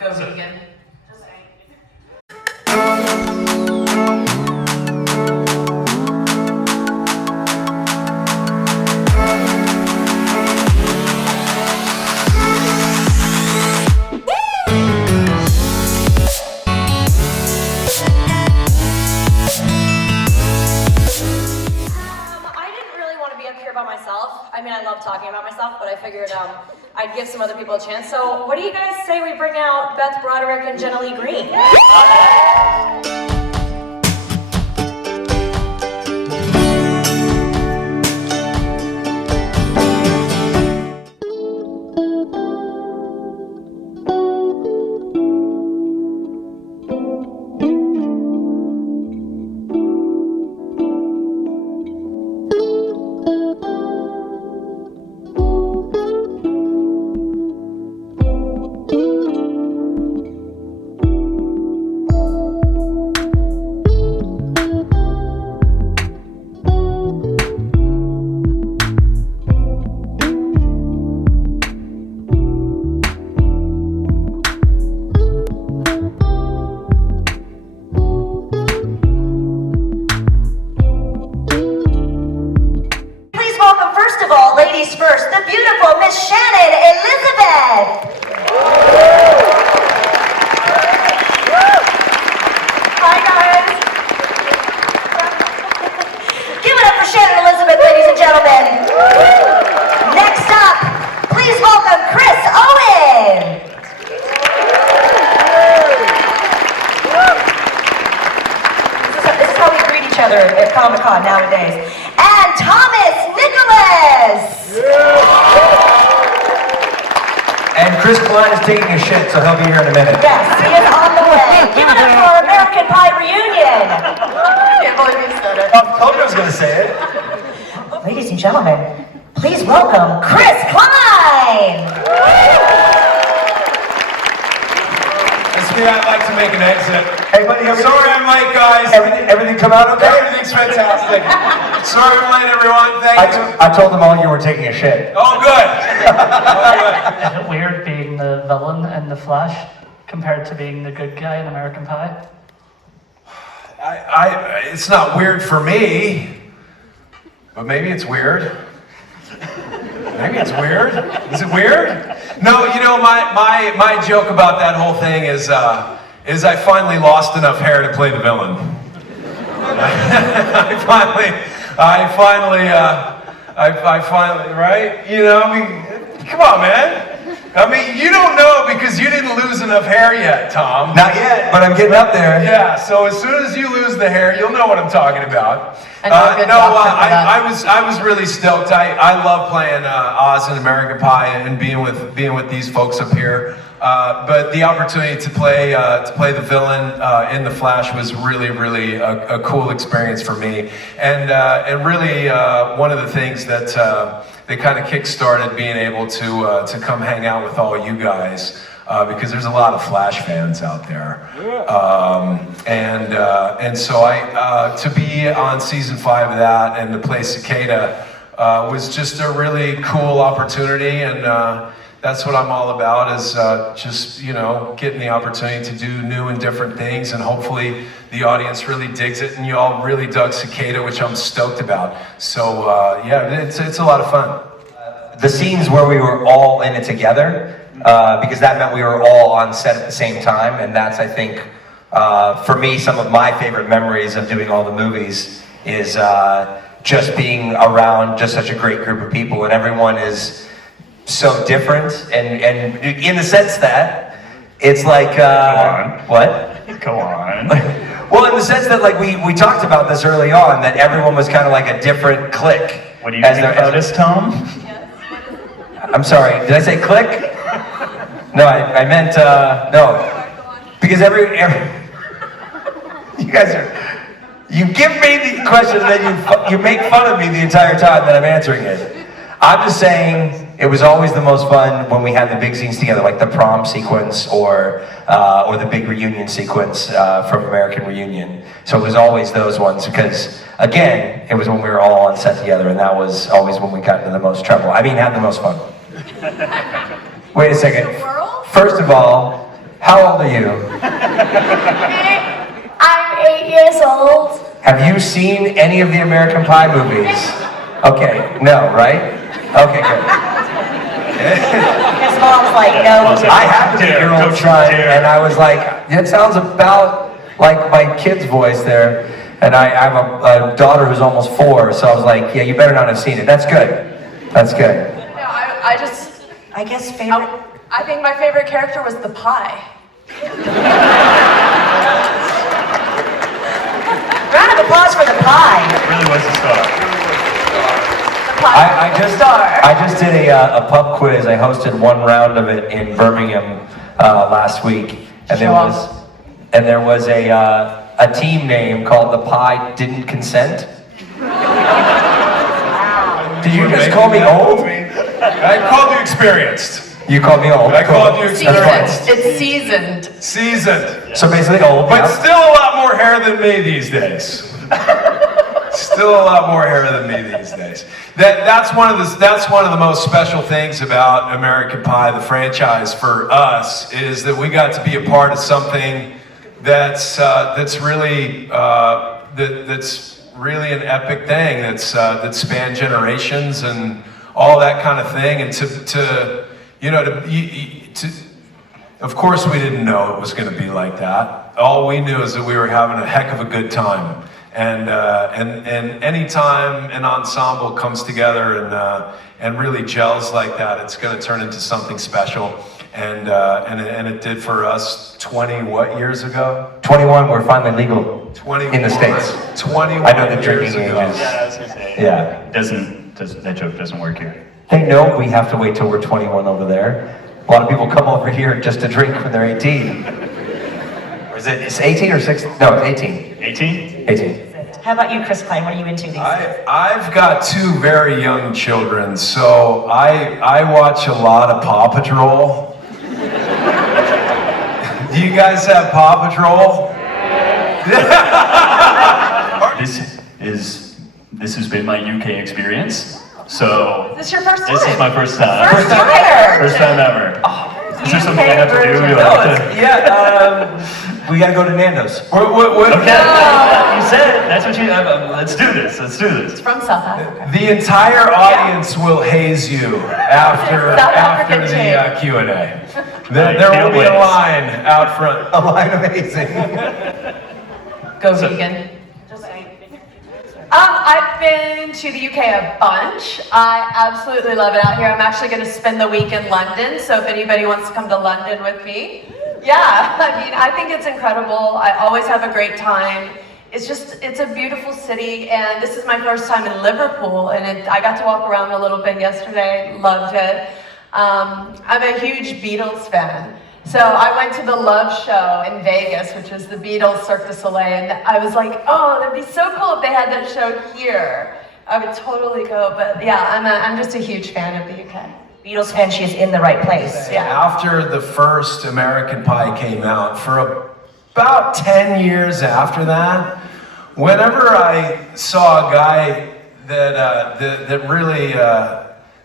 Go vegan. Just saying. I mean, I love talking about myself, but I figured I'd give some other people a chance. So what do you guys say we bring out Beth Broderick and Jenna Lee Green? Ladies first, the beautiful Miss Shannon Elizabeth. Hi guys. Give it up for Shannon Elizabeth, ladies and gentlemen. Next up, please welcome Chris Owen. This is how we greet each other at Comic Con nowadays. And Thomas Nicholas. And Chris Klein is taking a shit, so he'll be here in a minute. Yes, he is on the way. Give it up for our American Pie reunion. Can't believe you said it. Oh, told you I was going to say it. Ladies and gentlemen, please welcome Chris Klein. That's me. I'd like to make an exit. Hey, buddy, Sorry I'm late, guys. Everything come out okay? Everything's fantastic. Sorry I'm late, everyone. Thank you. I told them all you were taking a shit. Oh, good. Is it weird being the villain in The Flash compared to being the good guy in American Pie? It's not weird for me, but maybe it's weird. Maybe it's weird. Is it weird? No, you know, my joke about that whole thing is I finally lost enough hair to play the villain. I finally, right? You know, I mean, come on, man. I mean, you don't know because you didn't lose enough hair yet, Tom. Not yet, but I'm getting up there. Yeah, so as soon as you lose the hair, you'll know what I'm talking about. I was really stoked. I love playing Oz in American Pie and being with these folks up here. But the opportunity to play the villain in The Flash was really a cool experience for me, and really one of the things that they kind of kick-started being able to come hang out with all you guys, because there's a lot of Flash fans out there, and so to be on season 5 of that and to play Cicada was just a really cool opportunity, and that's what I'm all about, is just, you know, getting the opportunity to do new and different things, and hopefully the audience really digs it, and you all really dug Cicada, which I'm stoked about. So yeah, it's a lot of fun. The scenes where we were all in it together, because that meant we were all on set at the same time, and that's, I think, for me, some of my favorite memories of doing all the movies is just being around just such a great group of people, and everyone is so different, and in the sense that it's like Go on. What? Go on. Well, in the sense that, like, we talked about this early on, that everyone was kind of like a different clique. What do you think about this, Tom? I'm sorry, did I say clique? No, I meant no, because every you guys are, you give me the question and then you make fun of me the entire time that I'm answering it. I'm just saying, it was always the most fun when we had the big scenes together, like the prom sequence or the big reunion sequence from American Reunion. So it was always those ones, because again, it was when we were all on set together, and that was always when we got into the most trouble. I mean, had the most fun. Wait a second. First of all, How old are you? I'm 8 years old. Have you seen any of the American Pie movies? Okay, no, right? Okay, good. His mom's like, no. I have an 8-year-old son, and I was like, it sounds about like my kid's voice there. And I have a daughter who's almost 4, so I was like, yeah, you better not have seen it. That's good. That's good. No, I guess favorite. I think my favorite character was the pie. Round of applause for the pie. It really was a star. I just did a pub quiz. I hosted one round of it in Birmingham last week, and there was a team name called the Pie Didn't Consent. Did you just call me old? I called you experienced. You called me old. I called you That's experienced. It's seasoned. Seasoned. So basically old. But yeah. still a lot more hair than me these days. Still a lot more hair than me these days. That's one of the most special things about American Pie, the franchise, for us, is that we got to be a part of something that's really an epic thing that spanned generations and all that kind of thing. And of course we didn't know it was going to be like that. All we knew is that we were having a heck of a good time. And anytime an ensemble comes together and really gels like that, it's going to turn into something special. And it did for us 20 what years ago? 21. We're finally legal 21, in the States. 21 I know the years drinking ago. ages. Yeah, I was gonna say. Yeah. That joke doesn't work here. They know we have to wait till we're 21 over there. A lot of people come over here just to drink when they're 18. Or is it? It's 18 or 16? No, it's 18. 18? 18. How about you, Chris Klein? What are you into these days? I've got 2 very young children, so I watch a lot of Paw Patrol. Do you guys have Paw Patrol? This has been my UK experience. So Is this your first time? this is my first time. First time. First time ever. Is there something I have to do? version. Do I have to- We gotta go to Nando's. What? Okay, you said that's what you. Let's do this. Let's do this. From South Africa. The entire audience will haze you after South African the chain. Q&A. There will be a Can't line out front. A line of hazing. Go vegan. I've been to the UK a bunch. I absolutely love it out here. I'm actually going to spend the week in London, so if anybody wants to come to London with me, yeah, I mean, I think it's incredible. I always have a great time. It's a beautiful city, and this is my first time in Liverpool, and I got to walk around a little bit yesterday, loved it. I'm a huge Beatles fan. So I went to the Love Show in Vegas, which was the Beatles Cirque du Soleil, and I was like, oh, that'd be so cool if they had that show here. I would totally go, but yeah, I'm just a huge fan of the UK. Beatles fan, she is in the right place. Yeah. After the first American Pie came out, for about 10 years after that, whenever I saw a guy that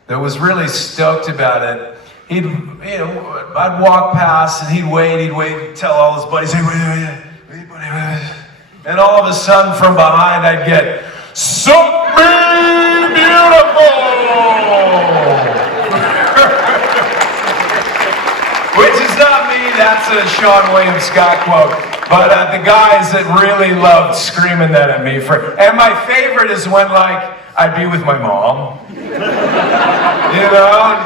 was really stoked about it, I'd walk past and he'd wait, tell all his buddies, hey, wait. And all of a sudden from behind I'd get, "Suck me beautiful!" Which is not me, that's a Sean William Scott quote. But the guys that really loved screaming that at me. And my favorite is when, I'd be with my mom. And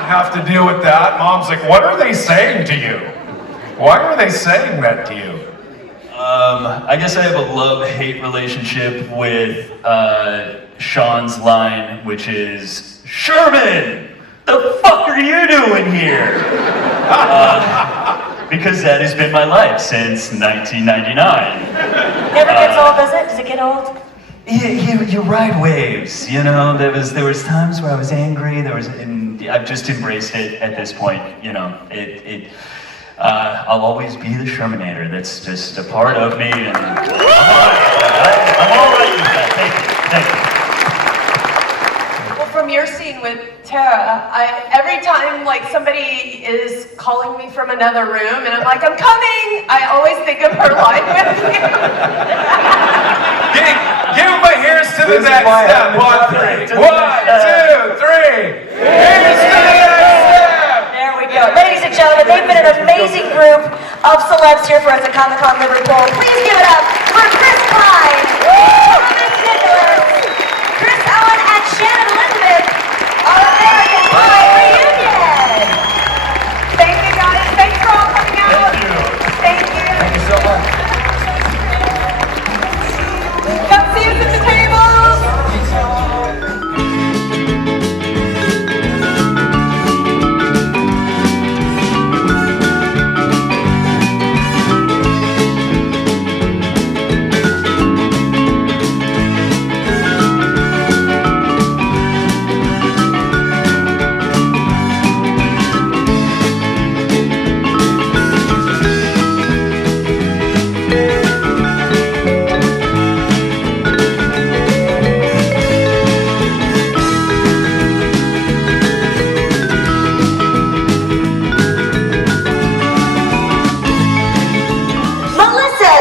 have to deal with that. Mom's like, what are they saying to you? Why are they saying that to you? I guess I have a love-hate relationship with Sean's line, which is, "Sherman, the fuck are you doing here?" Because that has been my life since 1999. Never gets old, does it? Does it get old? You ride waves, There was times where I was angry. And I've just embraced it at this point. I'll always be the Shermanator. That's just a part of me, and I'm all right with that. Well, from your seat scene with Tara, every time like somebody is calling me from another room and I'm like, I'm coming, I always think of her line with me. Give my here's to the This is next why I step. haven't One, done three. it. One, two, three. Here's to the next step. There we go. Ladies and gentlemen, they've been an amazing group of celebs here for us at Comic Con Liverpool. Please give it up for Chris Pine, Thomas Nicholas, Chris Owen, and Shannon Elizabeth, our American Pie reunion. Thank you guys, thanks for all coming out. Thank you. Thank you. Thank you so much. Come see us at the tables.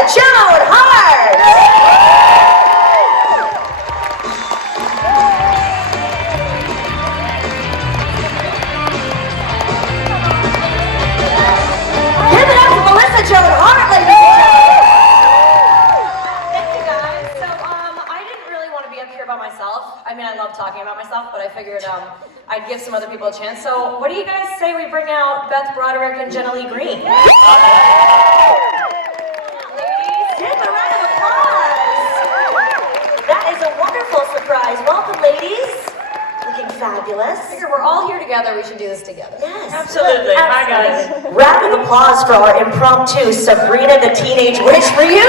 Joan Hart! Give it up for Joan Hart, ladies and gentlemen! Thank you guys. So, I didn't really want to be up here by myself. I mean, I love talking about myself, but I figured I'd give some other people a chance. So, what do you guys say we bring out Beth Broderick and Jenna Lee Green? Give a round of applause. That is a wonderful surprise. Welcome, ladies. Looking fabulous. I figure we're all here together. We should do this together. Yes. Absolutely. Hi, guys. Round of applause for our impromptu Sabrina the Teenage Witch reunion.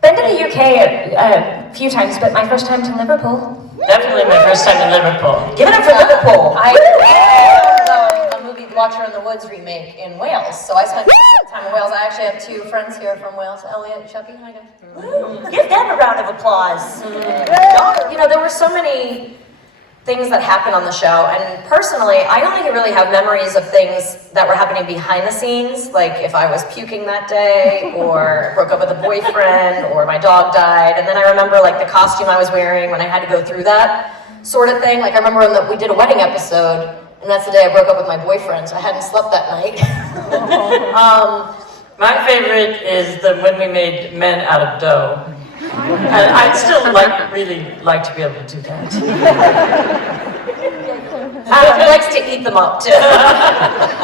Been to the UK a few times, but my first time to Liverpool. Definitely my first time in Liverpool. Give it up for Liverpool. I filmed a movie Watcher in the Woods remake in Wales, so I spent time in Wales. I actually have two friends here from Wales, Elliot, Chucky, hi guys. Give them a round of applause. You know, there were so many things that happened on the show, and personally, I only really have memories of things that were happening behind the scenes, like if I was puking that day, or broke up with a boyfriend, or my dog died, and then I remember like the costume I was wearing when I had to go through that sort of thing. Like I remember when we did a wedding episode, and that's the day I broke up with my boyfriend, so I hadn't slept that night. My favorite is when we made men out of dough. And I'd still really like to be able to do that. He likes to eat them up too.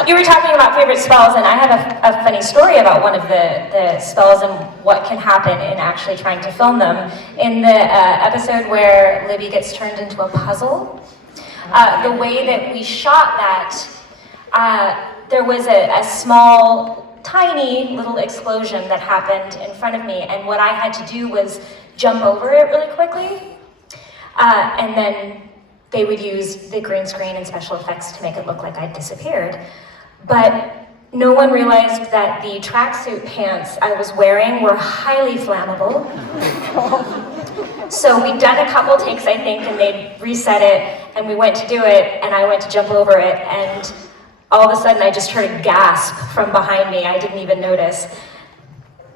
You were talking about favorite spells, and I have a funny story about one of the spells and what can happen in actually trying to film them. In the episode where Libby gets turned into a puzzle, the way that we shot that, there was a small, tiny little explosion that happened in front of me, and what I had to do was jump over it really quickly, and then they would use the green screen and special effects to make it look like I'd disappeared. But no one realized that the tracksuit pants I was wearing were highly flammable. So we'd done a couple takes, I think, and they'd reset it, and we went to do it, and I went to jump over it, and all of a sudden I just heard a gasp from behind me. I didn't even notice.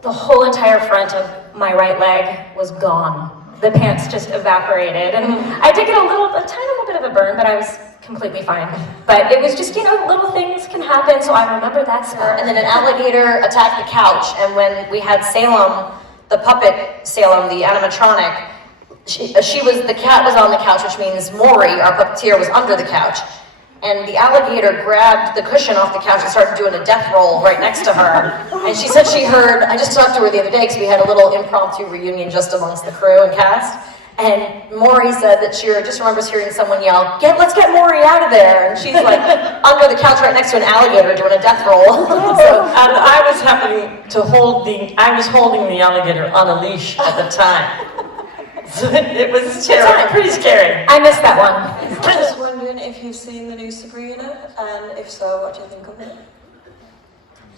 The whole entire front of my right leg was gone. The pants just evaporated, and I did get a tiny little bit of a burn, but I was completely fine. But it was just, little things can happen, so I remember that spell. And then an alligator attacked the couch, and when we had Salem, the puppet Salem, the animatronic, the cat was on the couch, which means Maury, our puppeteer, was under the couch. And the alligator grabbed the cushion off the couch and started doing a death roll right next to her. And she said she heard, I just talked to her the other day because we had a little impromptu reunion just amongst the crew and cast. And Maury said that she just remembers hearing someone yell, let's get Maury out of there. And she's like under the couch right next to an alligator doing a death roll. So, and I was holding the alligator on a leash at the time. So it was pretty scary. I missed that one. I was wondering if you've seen the new Sabrina, and if so, what do you think of it?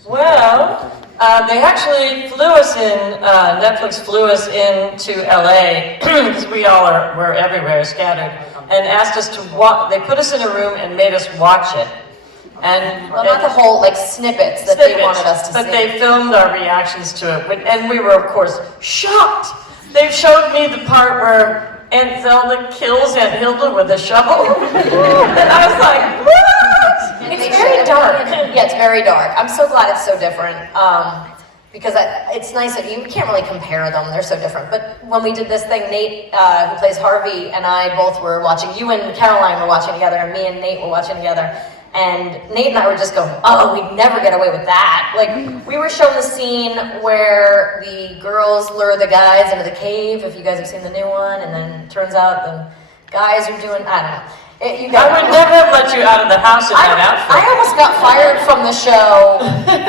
Well, they actually flew us in, Netflix flew us into LA, because we're everywhere, scattered, and asked us to watch, they put us in a room and made us watch it. And Well, not the whole, like, snippets that they wanted us to see. but they filmed our reactions to it, and we were, of course, shocked. They showed me the part where Aunt Zelda kills Aunt Hilda with a shovel, and I was like, what? It's very dark. Yeah, it's very dark. I'm so glad it's so different. Because it's nice that you can't really compare them. They're so different. But when we did this thing, Nate, who plays Harvey, and I both were watching. You and Caroline were watching together, and me and Nate were watching together. And Nate and I were just going, oh, we'd never get away with that. Like, we were shown the scene where the girls lure the guys into the cave, if you guys have seen the new one, and then it turns out the guys are doing, I don't know. I would never have let you out of the house in that outfit. I almost got fired from the show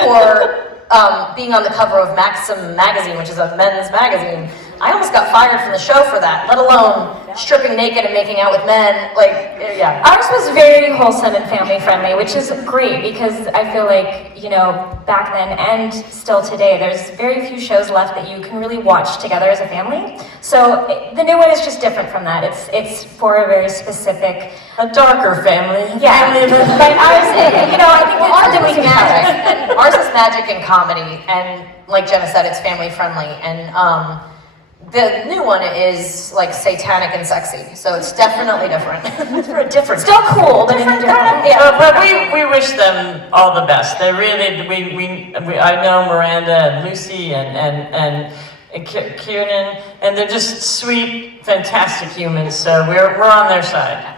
for being on the cover of Maxim magazine, which is a men's magazine. I almost got fired from the show for that, let alone stripping naked and making out with men. Like, yeah. Ours was very wholesome and family friendly, which is great because I feel like, you know, back then and still today, there's very few shows left that you can really watch together as a family. So the new one is just different from that. It's for a very specific, a darker family. Yeah, but ours, you know, I think Well, it's ours something we is can magic, have. and ours is magic and comedy, and like Jenna said, it's family friendly, and the new one is like satanic and sexy, so it's definitely different. It's for a different. Still cool, but in a different way. But we wish them all the best. They really, I know Miranda and Lucy and Kiernan, and they're just sweet, fantastic humans. So we're on their side.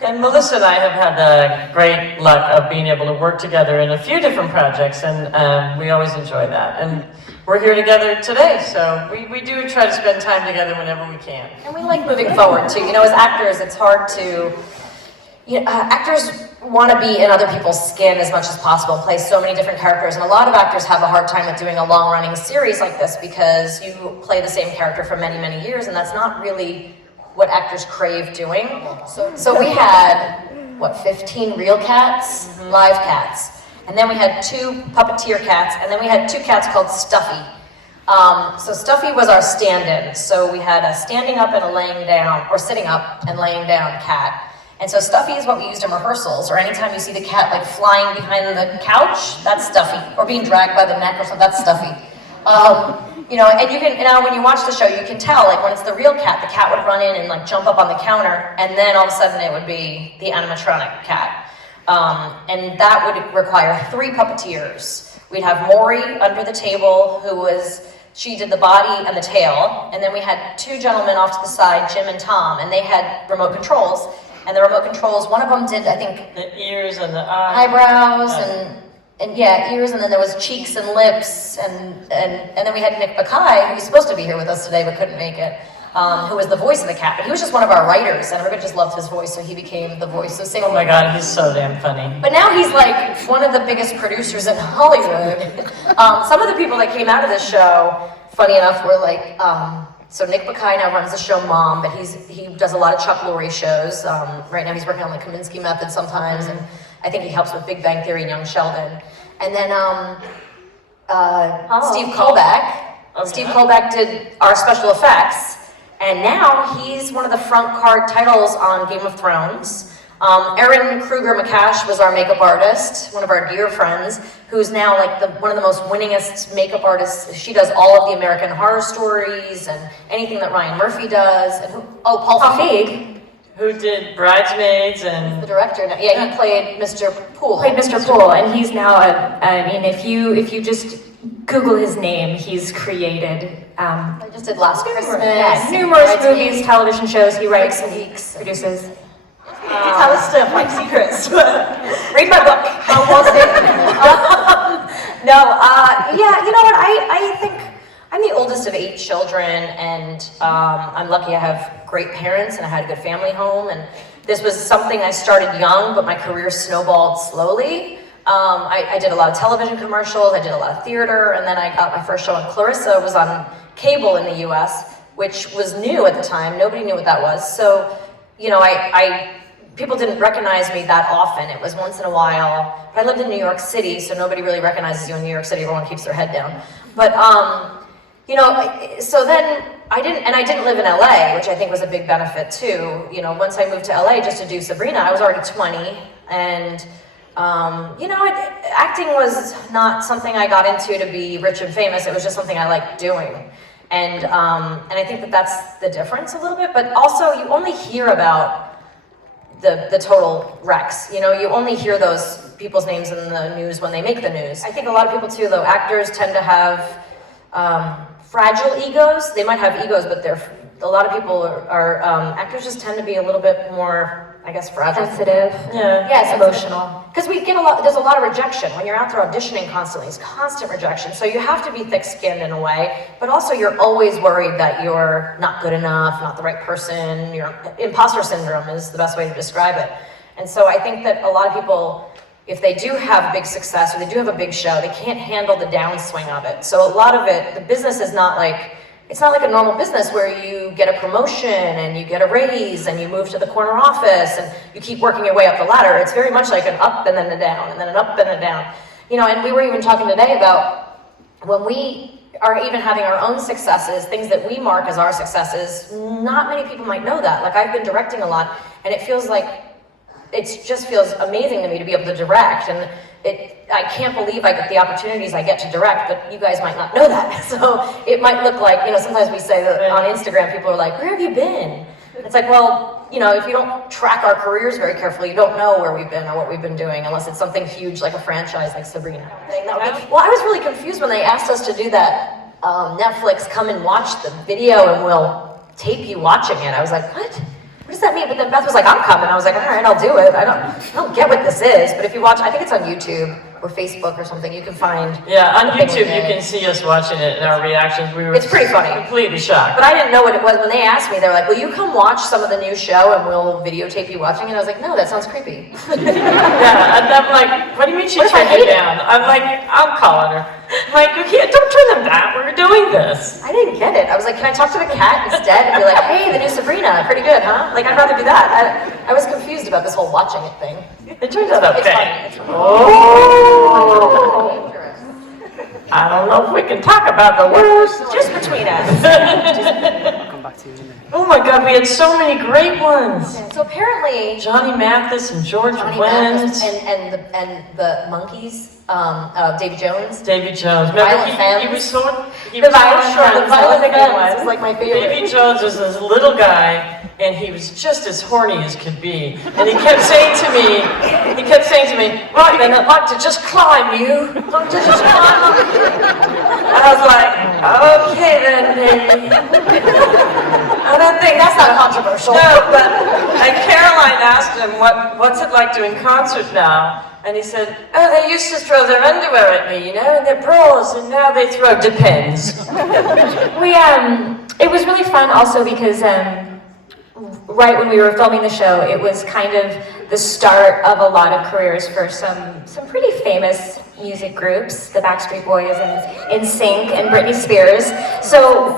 And Melissa and I have had the great luck of being able to work together in a few different projects, and we always enjoy that. And we're here together today, so we do try to spend time together whenever we can. And we like moving forward too. You know, as actors, it's hard to. Actors want to be in other people's skin as much as possible and play so many different characters. And a lot of actors have a hard time with doing a long-running series like this because you play the same character for many, many years, and that's not really what actors crave doing. So we had, 15 real cats, live cats. And then we had 2 puppeteer cats, and then we had 2 cats called Stuffy. So Stuffy was our stand-in. So we had a standing up and a laying down, or sitting up and laying down cat. And so Stuffy is what we used in rehearsals, or anytime you see the cat like flying behind the couch, that's Stuffy. Or being dragged by the neck or something, that's Stuffy. You know, and you can, when you watch the show, you can tell, like when it's the real cat, the cat would run in and like jump up on the counter, and then all of a sudden it would be the animatronic cat. And that would require 3 puppeteers. We'd have Maury under the table, she did the body and the tail, and then we had 2 gentlemen off to the side, Jim and Tom, and they had remote controls. And the remote controls, one of them did, I think, the ears and the eyebrows and yeah, ears, and then there was cheeks and lips, and then we had Nick Bakay, who's supposed to be here with us today but couldn't make it, who was the voice of the cat. But he was just one of our writers, and everybody just loved his voice, so he became the voice. So oh my God, he's so damn funny. But now he's like one of the biggest producers in Hollywood. Some of the people that came out of this show, funny enough, were like, so Nick Bakay now runs the show Mom, but he does a lot of Chuck Lorre shows. Right now he's working on the Kaminsky Method sometimes, and I think he helps with Big Bang Theory and Young Sheldon. And then Steve Kolbak. Steve Kolbak did our special effects, and now he's one of the front card titles on Game of Thrones. Erin Kruger-McCash was our makeup artist, one of our dear friends, who's now like one of the most winningest makeup artists. She does all of the American Horror Stories and anything that Ryan Murphy does. And Paul Feig. Who did Bridesmaids and... The director. Yeah, he played Mr. Poole. And he's now, I mean, if you just Google his name, he's created... I just did Last Christmas. Yeah, numerous movies, television shows, he writes and produces. Tell us stuff like secrets. Read my book. How was it? Yeah, you know what? I think I'm the oldest of 8 children, and I'm lucky I have great parents, and I had a good family home, and this was something I started young, but my career snowballed slowly. I did a lot of television commercials, I did a lot of theater, and then I got my first show on Clarissa. Was on cable in the US, which was new at the time. Nobody knew what that was. So, you know, I people didn't recognize me that often. It was once in a while. But I lived in New York City, so nobody really recognizes you in New York City. Everyone keeps their head down. But, you know, so then I didn't live in LA, which I think was a big benefit too. You know, once I moved to LA just to do Sabrina, I was already 20, and you know, acting was not something I got into to be rich and famous. It was just something I liked doing, and I think that that's the difference a little bit. But also, you only hear about the total wrecks. You know, you only hear those people's names in the news when they make the news. I think a lot of people too, though, actors tend to have fragile egos. They might have egos, but a lot of people are actors just tend to be a little bit more, I guess, fragile. Sensitive. Yeah, Emotional. Because we get there's a lot of rejection. When you're out there auditioning constantly, it's constant rejection. So you have to be thick-skinned in a way, but also you're always worried that you're not good enough, not the right person. Imposter syndrome is the best way to describe it. And so I think that a lot of people, if they do have big success or they do have a big show, they can't handle the downswing of it. So a lot of it, the business is not like, it's not like a normal business where you get a promotion and you get a raise and you move to the corner office and you keep working your way up the ladder. It's very much like an up and then a down and then an up and a down. You know, and we were even talking today about when we are even having our own successes, things that we mark as our successes, not many people might know that. Like, I've been directing a lot, and it feels like, it just feels amazing to me to be able to direct, and I can't believe I get the opportunities I get to direct, but you guys might not know that. So it might look like, you know, sometimes we say that on Instagram, people are like, where have you been? It's like, well, you know, if you don't track our careers very carefully, you don't know where we've been or what we've been doing, unless it's something huge like a franchise like Sabrina. Well, I was really confused when they asked us to do that Netflix come and watch the video and we'll tape you watching it. I was like, what? What does that mean? But then Beth was like, I'm coming. I was like, all right, I'll do it. I don't get what this is, but if you watch, I think it's on YouTube or Facebook or something, you can find. Yeah, on YouTube you can see us watching it and our reactions. We were It's pretty funny. Completely shocked. But I didn't know what it was. When they asked me, they were like, will you come watch some of the new show and we'll videotape you watching it? I was like, no, that sounds creepy. Yeah, and I'm like, what do you mean she What if I turned hate it it? down? I'm like, I'm calling her. I'm like, you can't, don't turn them down. We're doing this. I didn't get it. I was like, can I talk to the cat instead? And be like, hey, the new Sabrina, pretty good, huh? Like, I'd rather do that. I was confused about this whole watching it thing. It turns out It's okay. funny. It's funny. Oh, I don't know if we can talk about the worst. Just between us. Oh my God, we had so many great ones. So apparently, Johnny Mathis and George Johnny Wendt. Mathis and the monkeys, Davy Jones. Davy Jones. Remember, Violent he Femmes. was so... He The was so Violent charming. Femmes is like my favorite. Davy Jones was this little guy, and he was just as horny as could be. And he kept saying to me, right, then I'd like to just climb you. Like to just climb up you. And I was like, okay then, baby. I don't think That's not controversial. No, but and Caroline asked him, what's it like doing concerts now? And he said, oh, they used to throw their underwear at me, you know, and their bras, and now they throw depends. It was really fun also because right when we were filming the show, it was kind of the start of a lot of careers for some pretty famous music groups, the Backstreet Boys and NSYNC and Britney Spears. So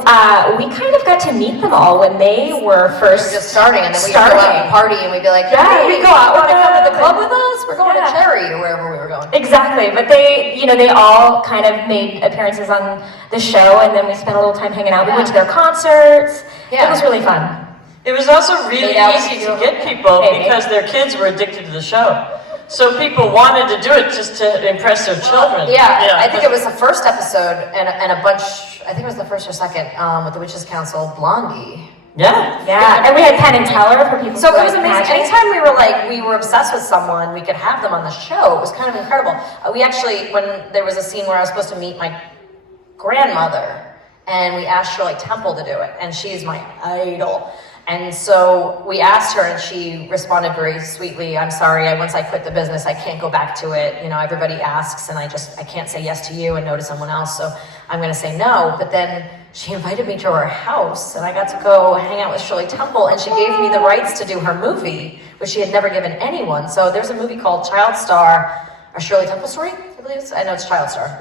we kind of got to meet them all when they were first Just starting, and then we'd go out and party, and we'd be like, Yeah, hey, we we go out want to with come to the them. club with us? We're going Yeah. to Cherry or wherever we were going. Exactly, but they all kind of made appearances on the show, and then we spent a little time hanging out. We went to their concerts. Yeah. It was really fun. It was also really Yeah. easy to get people Maybe. because their kids were addicted to the show. So people wanted to do it just to impress their children. Yeah, I think it was the first episode and a bunch, I think it was the first or second, with the Witches Council, Blondie. Yeah. Yeah, and we had Penn and Teller for people. So who it was like amazing. magic. Anytime we were obsessed with someone, we could have them on the show. It was kind of incredible. We actually, when there was a scene where I was supposed to meet my grandmother, and we asked Shirley Temple to do it, and she's my idol. And so we asked her, and she responded very sweetly, I'm sorry, once I quit the business, I can't go back to it. You know, everybody asks, and I can't say yes to you and no to someone else, so I'm gonna say no. But then she invited me to her house, and I got to go hang out with Shirley Temple, and she gave me the rights to do her movie, which she had never given anyone. So there's a movie called Child Star, a Shirley Temple story, I believe I know it's Child Star.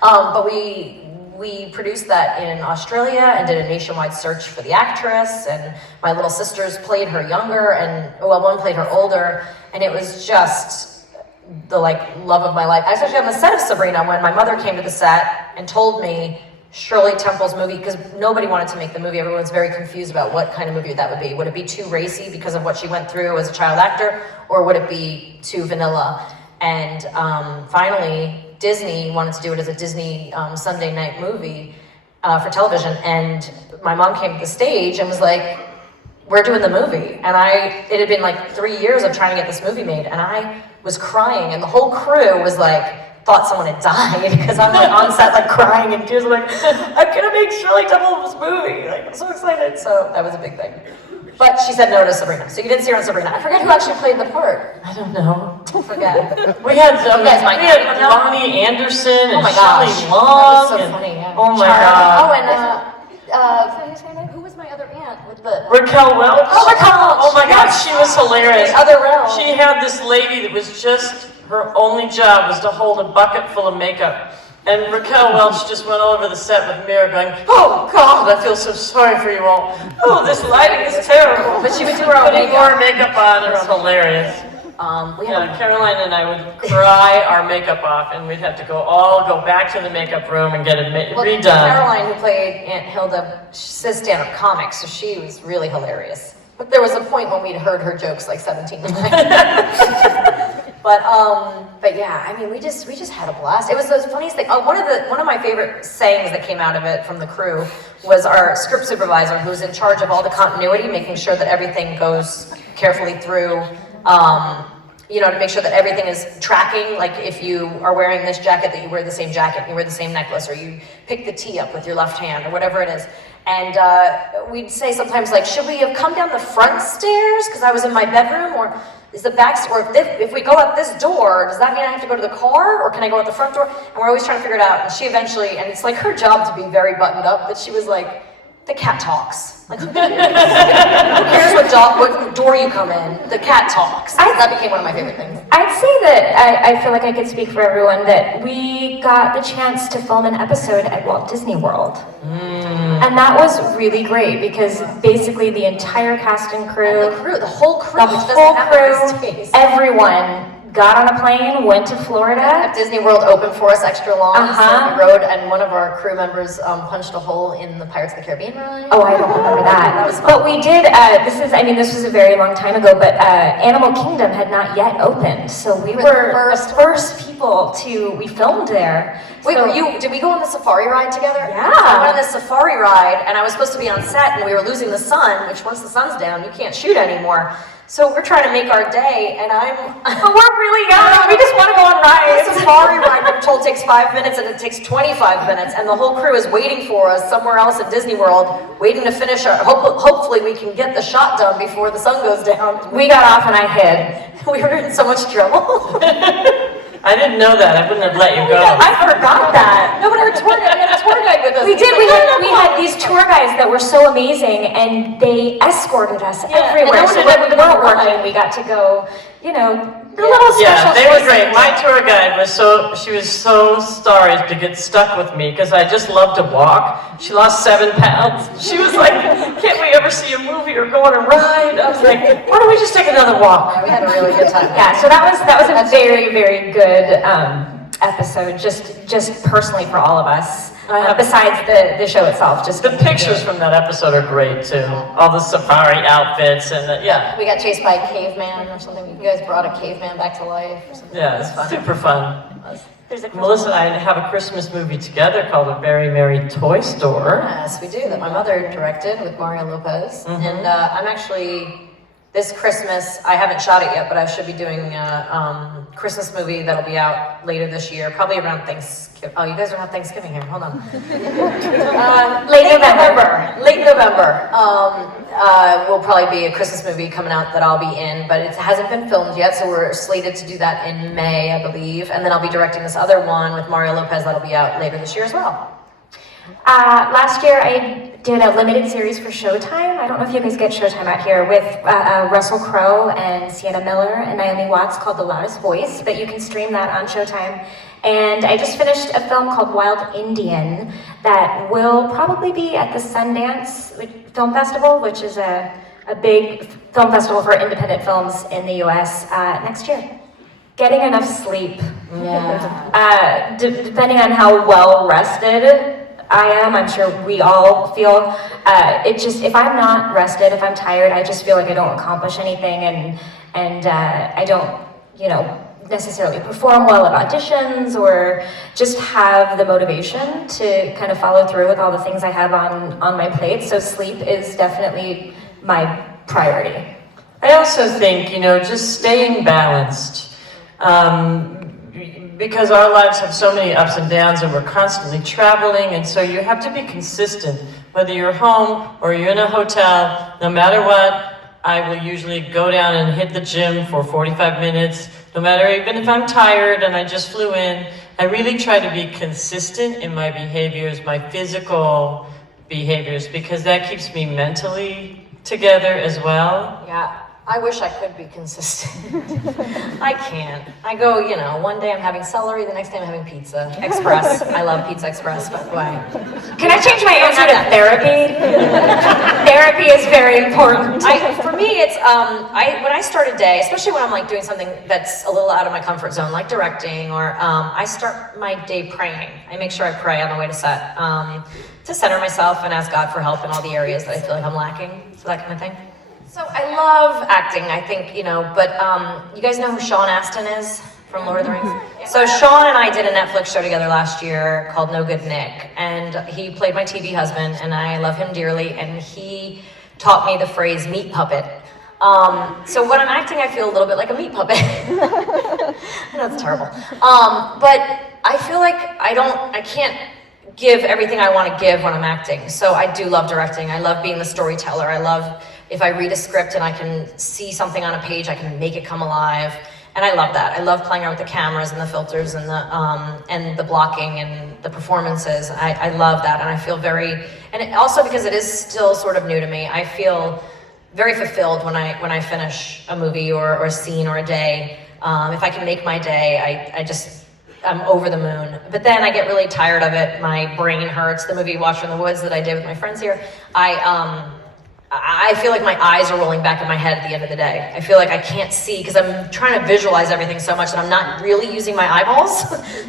But we we produced that in Australia and did a nationwide search for the actress, and my little sisters played her younger, and well, one played her older, and it was just the love of my life. I was actually on the set of Sabrina when my mother came to the set and told me Shirley Temple's movie, because nobody wanted to make the movie. Everyone's very confused about what kind of movie that would be. Would it be too racy because of what she went through as a child actor, or would it be too vanilla? And finally, Disney wanted to do it as a Disney Sunday night movie for television. And my mom came to the stage and was like, we're doing the movie. And it had been like 3 years of trying to get this movie made. And I was crying, and the whole crew was like, thought someone had died, because I'm like on set like crying and tears, like, I'm gonna make Shirley Temple's movie. Like, I'm so excited. So that was a big thing. But she said no to Sabrina. So you didn't see her on Sabrina. I forget who actually played the part. I don't know. I forget. We had know. Lonnie Anderson and Oh my Shelley gosh. Long. That was so and- funny, yeah. Oh my Oh, god. and who was my other aunt with the Raquel Welch. Oh, Raquel Welch. Oh my god, Yes. she was hilarious. The other realm. She had this lady that was just, her only job was to hold a bucket full of makeup. And Raquel Welch just went all over the set with a mirror going, oh God, I feel so sorry for you all. Oh, this lighting is terrible. But she would do her own Putting makeup. more makeup on, it was hilarious. We had Yeah, Caroline and I would cry our makeup off, and we'd have to go back to the makeup room and get it redone. Caroline, who played Aunt Hilda, she says stand-up comic, so she was really hilarious. But there was a point when we'd heard her jokes like 17 times. But yeah, I mean, we just had a blast. It was the funniest thing. One of my favorite sayings that came out of it from the crew was our script supervisor, who's in charge of all the continuity, making sure that everything goes carefully through. To make sure that everything is tracking, like if you are wearing this jacket, that you wear the same jacket, you wear the same necklace, or you pick the tee up with your left hand, or whatever it is. And we'd say sometimes, like, should we have come down the front stairs because I was in my bedroom, or is the back, or if we go out this door, does that mean I have to go to the car, or can I go out the front door? And we're always trying to figure it out. And she eventually, and it's like her job to be very buttoned up, but she was like, the cat talks. Like, who cares what door you come in? The cat talks. That became one of my favorite things. I'd say that I feel like I could speak for everyone that we got the chance to film an episode at Walt Disney World. And that was really great because basically the entire cast and crew, The whole crew, everyone got on a plane, went to Florida. Disney World opened for us extra long, Uh-huh. so we rode, and one of our crew members punched a hole in the Pirates of the Caribbean ride. Oh, I don't remember that. That was fun. But we did, this was a very long time ago, but Animal Kingdom had not yet opened. So we were the first people we filmed there. Wait, So- did we go on the safari ride together? Yeah. So I went on this safari ride, and I was supposed to be on set, and we were losing the sun, which once the sun's down, you can't shoot anymore. So we're trying to make our day, and But we're really young. We just want to go on the rides. safari ride, we're told takes 5 minutes, and it takes 25 minutes, and the whole crew is waiting for us somewhere else at Disney World, waiting to finish hopefully we can get the shot done before the sun goes down. We got off and I hid. We were in so much trouble. I didn't know that. I wouldn't have let you go. I forgot that. No, but we had a tour guide with us. We did. We had these tour guides that were so amazing, and they escorted us everywhere. and So when we weren't working, we got to go. The little special. Yeah, they were places. great. My tour guide was so sorry to get stuck with me because I just love to walk. She lost 7 pounds. She was like, can't we ever see a movie or go on a ride? I was like, why don't we just take another walk? We had a really good time. Yeah. So that was a very, very good episode, just personally for all of us. Besides the show itself, just The pictures from that episode are great too. All the safari outfits and yeah. We got chased by a caveman or something. You guys brought a caveman back to life or something. Yeah, it's fun. super fun. There's a Melissa and I have a Christmas movie together called A Very Merry Toy Store. Yes, we do. That my mother directed with Mario Lopez. And I'm actually, this Christmas, I haven't shot it yet, but I should be doing a Christmas movie that'll be out later this year, probably around Thanksgiving. Oh, you guys don't have Thanksgiving here. Hold on. Late November. Late November. Will probably be a Christmas movie coming out that I'll be in, but it hasn't been filmed yet, so we're slated to do that in May, I believe. And then I'll be directing this other one with Mario Lopez that'll be out later this year as well. Last year, I did a limited series for Showtime. I don't know if you guys get Showtime out here with Russell Crowe and Sienna Miller and Naomi Watts called The Loudest Voice, but you can stream that on Showtime. And I just finished a film called Wild Indian that will probably be at the Sundance Film Festival, which is a big film festival for independent films in the US next year. Getting enough sleep. Yeah. Depending on how well rested I am, I'm sure we all feel, if I'm not rested, if I'm tired, I just feel like I don't accomplish anything, and I don't, necessarily perform well at auditions or just have the motivation to kind of follow through with all the things I have on my plate. So sleep is definitely my priority. I also think, just staying balanced. Because our lives have so many ups and downs and we're constantly traveling, and so you have to be consistent. Whether you're home or you're in a hotel, no matter what, I will usually go down and hit the gym for 45 minutes, no matter, even if I'm tired and I just flew in. I really try to be consistent in my behaviors, my physical behaviors, because that keeps me mentally together as well. Yeah. I wish I could be consistent. I can't. I go, one day I'm having celery, the next day I'm having pizza Express. I love Pizza Express, by the way. Can I change my answer to therapy? Therapy is very important. For me, it's when I start a day, especially when I'm like doing something that's a little out of my comfort zone, like directing, or I start my day praying. I make sure I pray on the way to set to center myself and ask God for help in all the areas that I feel like I'm lacking, so that kind of thing. So I love acting, I think, but you guys know who Sean Astin is from Lord of the Rings? So Sean and I did a Netflix show together last year called No Good Nick, and he played my TV husband, and I love him dearly, and he taught me the phrase meat puppet. So when I'm acting, I feel a little bit like a meat puppet. I know it's terrible. But I feel like I can't give everything I want to give when I'm acting. So I do love directing. I love being the storyteller. I love if I read a script and I can see something on a page, I can make it come alive. And I love that. I love playing around with the cameras and the filters and the blocking and the performances. I love that, and I feel also because it is still sort of new to me, I feel very fulfilled when I finish a movie or a scene or a day. If I can make my day, I'm over the moon. But then I get really tired of it. My brain hurts. The movie Watcher in the Woods that I did with my friends here, I feel like my eyes are rolling back in my head at the end of the day. I feel like I can't see because I'm trying to visualize everything so much that I'm not really using my eyeballs.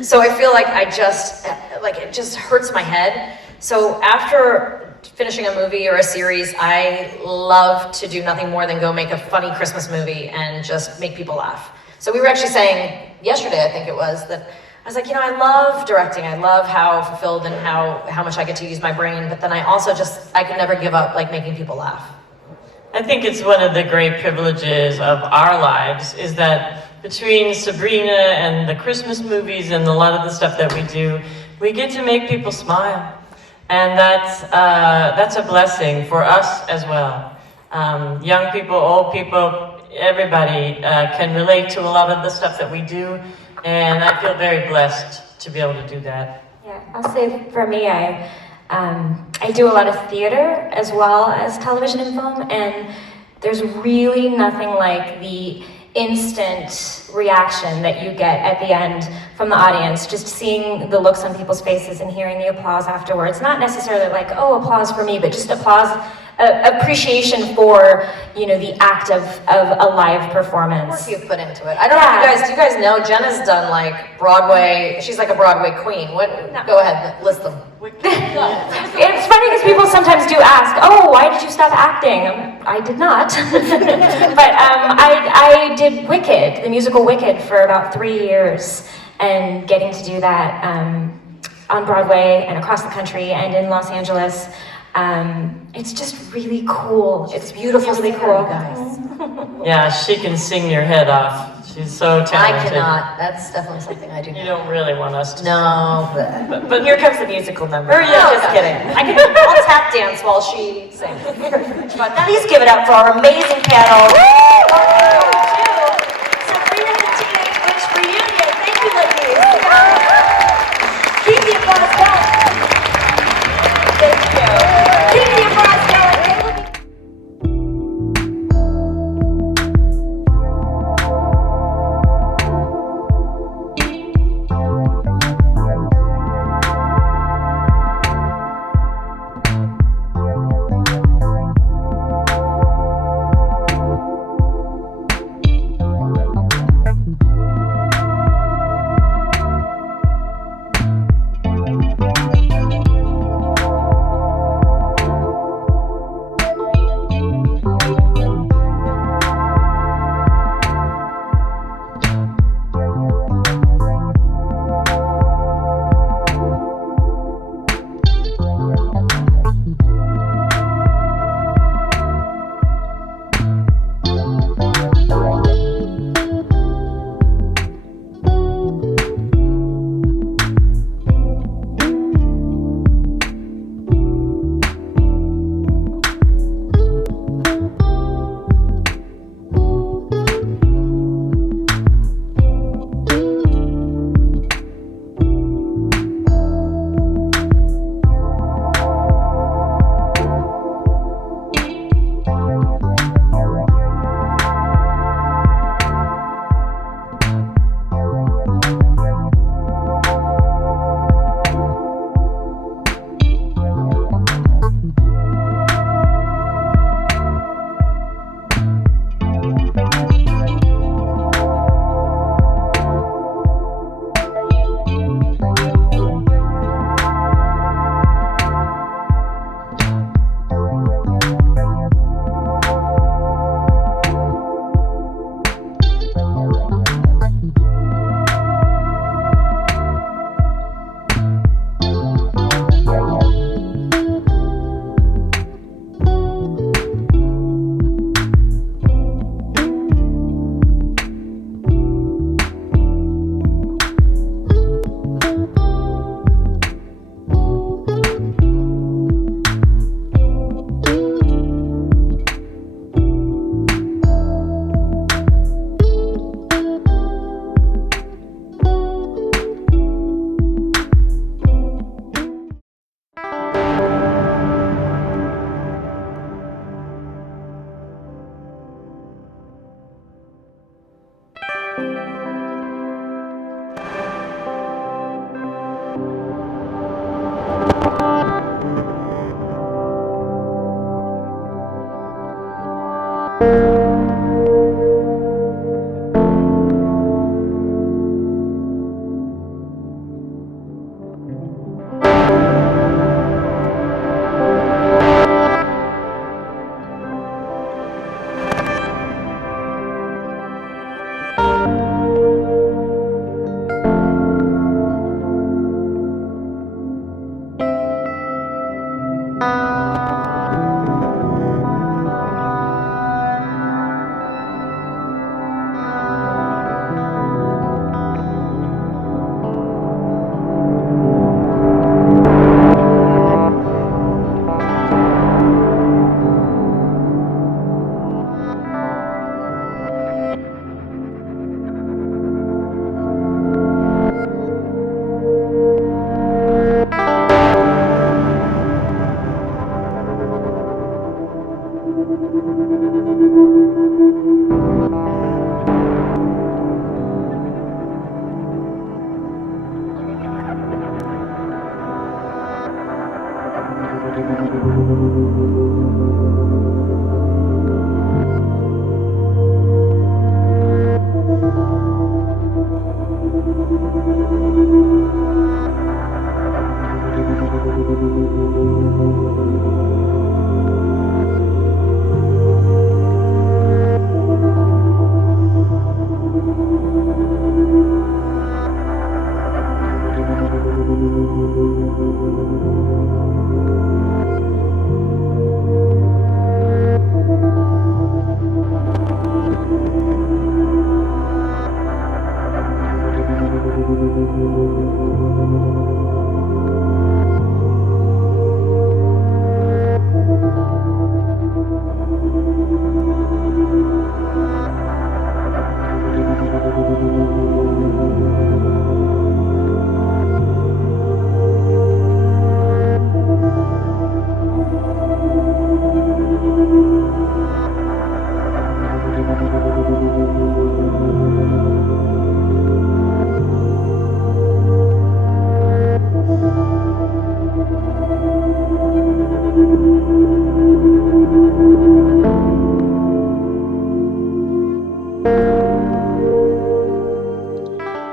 So I feel like it just hurts my head. So after finishing a movie or a series, I love to do nothing more than go make a funny Christmas movie and just make people laugh. So we were actually saying yesterday, I think it was, that I was like, I love directing. I love how fulfilled and how much I get to use my brain, but then I also I could never give up like making people laugh. I think it's one of the great privileges of our lives is that between Sabrina and the Christmas movies and a lot of the stuff that we do, we get to make people smile. And that's a blessing for us as well. Young people, old people, everybody can relate to a lot of the stuff that we do. And I feel very blessed to be able to do that. Yeah, I'll say for me, I do a lot of theater as well as television and film, and there's really nothing like the instant reaction that you get at the end from the audience, just seeing the looks on people's faces and hearing the applause afterwards. Not necessarily like, oh, applause for me, but just applause, appreciation for, the act of a live performance. Work you've put into it. I don't know if do you guys know, Jenna's done like Broadway, she's like a Broadway queen. Go ahead, list them. It's funny because people sometimes do ask, oh, why did you stop acting? I did not. But I did Wicked, the musical Wicked, for about 3 years, and getting to do that on Broadway and across the country and in Los Angeles. It's just really cool. It's beautiful, really cool. Guys. Yeah, she can sing your head off. She's so talented. I cannot. That's definitely something I do. You don't really want us to. No, But here comes the musical number. No, Just kidding. I'll tap dance while she sings. But please give it up for our amazing panel. Sabrina the Teenage Witch Reunion. Thank you, ladies. Keep the applause going. Thank you. Keep the applause going. They will be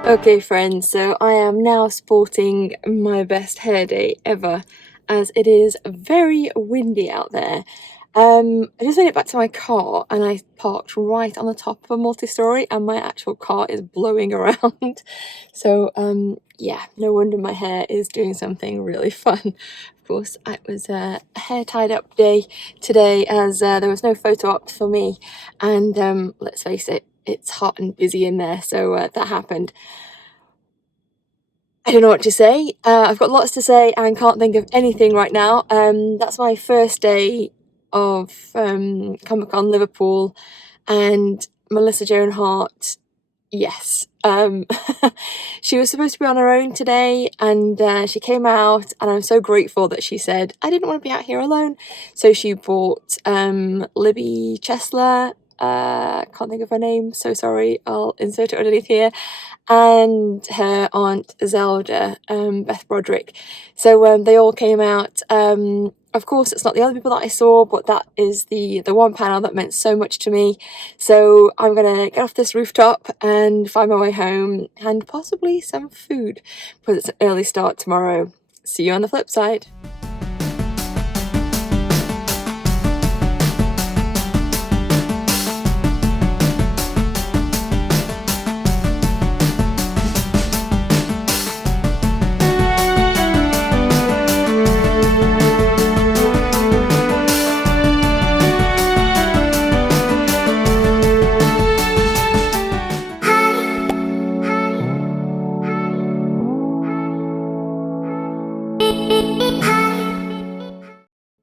Okay friends, so I am now sporting my best hair day ever as it is very windy out there. I just made it back to my car and I parked right on the top of a multi-storey and my actual car is blowing around. So yeah, no wonder my hair is doing something really fun. Of course, it was a hair tied up day today as there was no photo ops for me and let's face it, it's hot and busy in there, so that happened. I don't know what to say. I've got lots to say and can't think of anything right now. That's my first day of Comic Con Liverpool and Melissa Joan Hart, yes. She was supposed to be on her own today and she came out and I'm so grateful that she said, I didn't want to be out here alone. So she brought Libby Chesler, can't think of her name, so sorry, I'll insert it underneath here, and her aunt Zelda, Beth Broderick. So they all came out. Of course, it's not the other people that I saw, but that is the one panel that meant so much to me. So I'm gonna get off this rooftop and find my way home and possibly some food because it's an early start tomorrow. See you on the flip side.